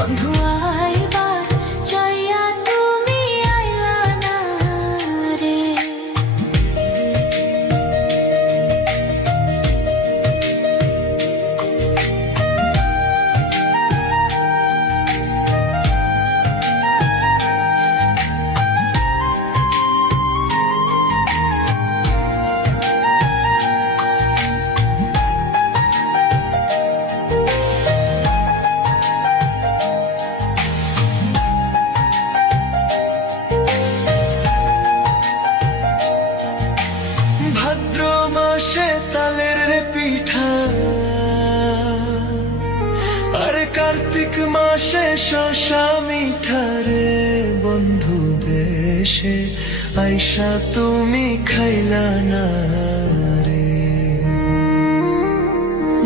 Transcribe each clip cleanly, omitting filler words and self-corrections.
বন্ধু আইবার চাইয়া তুমি আইলা না রে। ভাদ্র মাসে তালের রে পিঠা, আর কার্তিক মাসে শশা মিঠা রে। বন্ধু দেশে আইসা তুমি খাইলা না রে।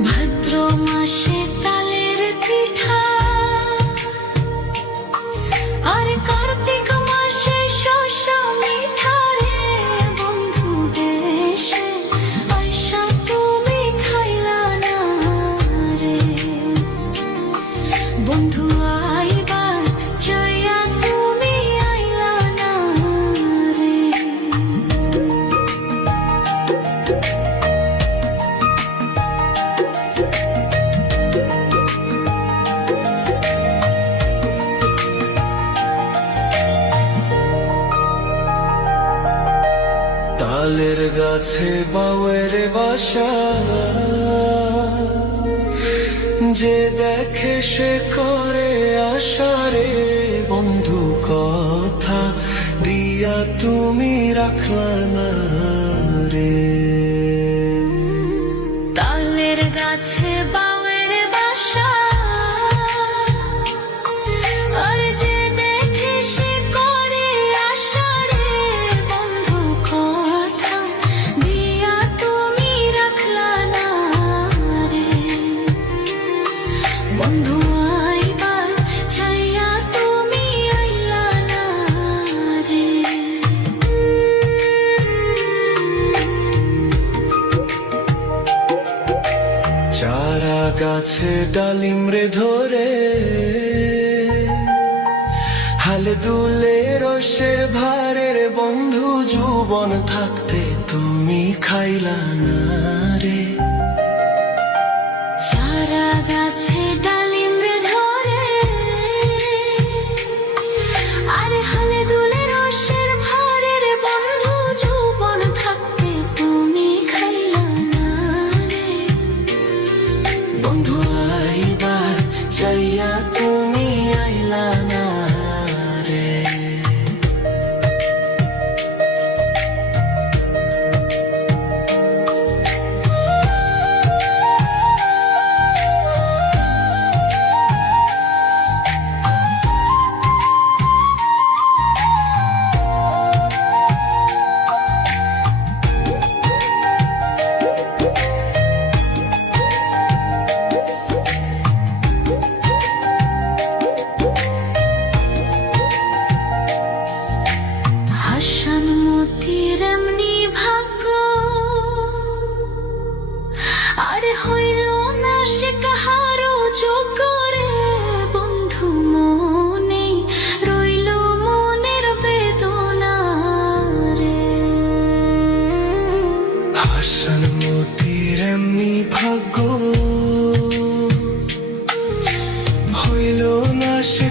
ভাদ্র মাসে তালের পিঠা, আর কার্তিক মাসে শস্য মিঠা রে। বন্ধু দেশে আইসা তুমি খাইলা না রে। বন্ধু আইবার চাইয়া তুমি আইলা না রে। তালের গাছে বাউয়ের বাসা, যে দেখে সে করে আশা রে। বন্ধু কথা দিয়া তুমি রাখলা না রে। তালের গাছে বাউয়ের বাসা, আর যে দেখে সে করে আশা রে। বন্ধু কথা দিয়া তুমি রাখলা না রে। বন্ধু আইবার চাইয়া তুমি আইলা না রে। চারা গাছে ডালিম রে ধরে, হালে দুলে রসের ভারের। বন্ধু যৌবন থাকতে তুমি খাইলা না রে। চারা গাছে ডালিম রে ধরে, আরে হালে দুলে রসের ভারের। বন্ধু যৌবন থাকতে তুমি খাইলা না রে। বন্ধু আইবার চাইয়া তুমি আইলা না রে। হাসান মতির এমনি ভাগ্য, আরে হইল না সে কাহারো যোগ্য রে। বন্ধু মনে রইল মনের বেদনা রে। হাসান মতির এমনি ভাগ্য, হইল না সে